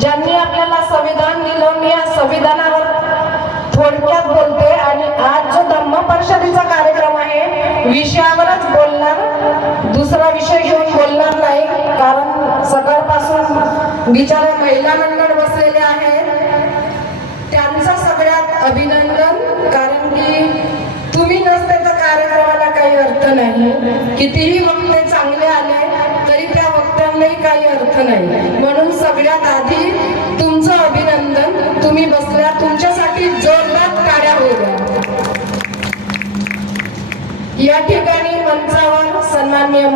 ज्यांनी आपल्याला संविधान दिलं, मी या संविधानावर थोडक्यात बोलते आणि आज जो धम्म परिषदेचा कार्यक्रम आहे विषयावरच बोलणार, दुसरा विषय घेऊन बोलणार नाही. कारण सकाळपासून बिचारे महिला मंडळ बसलेले आहेत, त्यांचं सगळ्यात अभिनंदन. कारण की तुम्ही नसते तर कार्यक्रमाला काही अर्थ नाही. कितीही वक्ते चांगले आले तरी त्या वक्त्यांनाही काही अर्थ नाही. म्हणून सगळ्यात आधी तुमचं अभिनंदन. तुम्ही बसल्या, तुमच्यासाठी जोरदार टाळ्या होऊ द्या. या ठिकाणी मंचावर सन्माननीय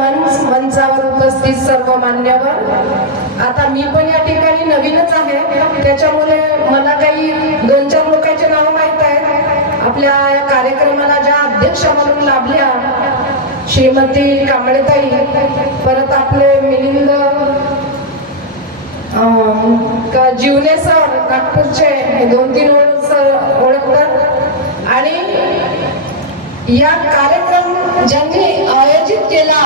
मंचावर उपस्थित सर्व मान्यवर. आता मी पण या ठिकाणी नवीनच आहे, त्याच्यामुळे मला काही 2-4 लोकांचे नाव माहित आहेत. आपल्या या कार्यक्रमाला ज्या अध्यक्ष म्हणून लाभल्या श्रीमती कांबळेताई, परत आपले मिलिंद जीवने सर नागपूरचे, 2-3 ओळखतात. आणि या कार्यक्रम ज्यांनी आयोजित केला,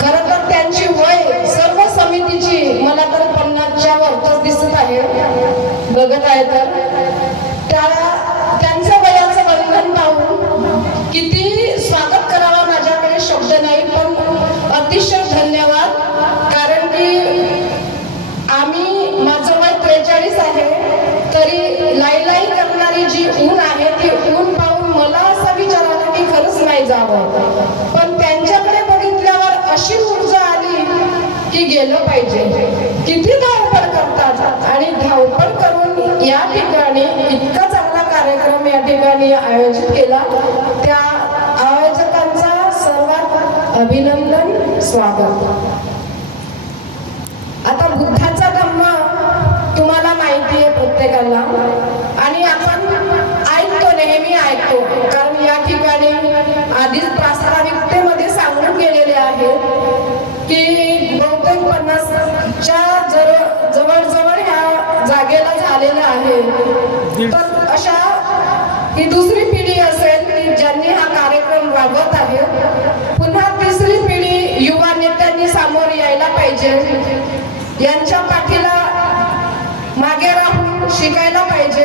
खरं तर त्यांची वय सर्व समितीची मला तर 50च्या वरच दिसत आहे, बघत आहे तर. त्यांच्या वयाचं बंधन पाहून किती स्वागत करावं माझ्याकडे शब्द नाही, पण अतिशय धन्यवाद. कारण की माझं वय 43 आहे, तरी लाई करणारी जी ऊन आहे ती ऊन पाहून मला असं विचार आला की खरंच नाही जावं. पण त्यांच्याकडे बघितल्यावर अशी ऊर्जा आली की गेलं पाहिजे. किती धावपळ करतात आणि धावपळ करून या ठिकाणी इतका चांगला कार्यक्रम या ठिकाणी आयोजित केला. त्या आयोजकांचा सर्वात अभिनंदन, स्वागत. आता बुद्धाचा धम्म तुम्हाला माहिती आहे प्रत्येकाला, आणि आपण ऐकतो, नेहमी ऐकतो. कारण या ठिकाणी आधीच प्रास्ताविकतेमध्ये सांगून गेलेले आहे की बहुतेक 50च्या जवळ ह्या जागेला झालेलं आहे. तर अशा ही दुसरी पिढी असेल की ज्यांनी हा कार्यक्रम राबवत आहे. पुन्हा तिसरी पिढी युवा नेत्यांनी समोर यायला पाहिजे, यांच्या पाठीला मागे राहून शिकायला पाहिजे.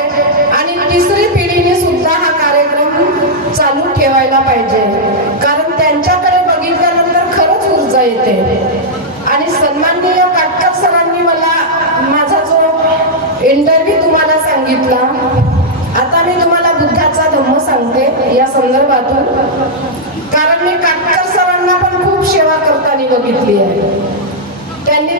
आणि तिसरी पिढीने सुद्धा हा कार्यक्रम चालू ठेवायला पाहिजे, कारण त्यांच्याकडे बघितल्यानंतर खरंच ऊर्जा येते. आणि सन्माननीय काटकर सरांनी मला माझा जो इंटरव्ह्यू तुम्हाला सांगितला, आता मी तुम्हाला बुद्धाचा धम्म सांगते या संदर्भातून. कारण मी काटकर सरांना पण खूप सेवा करताना बघितली आहे. त्यांनी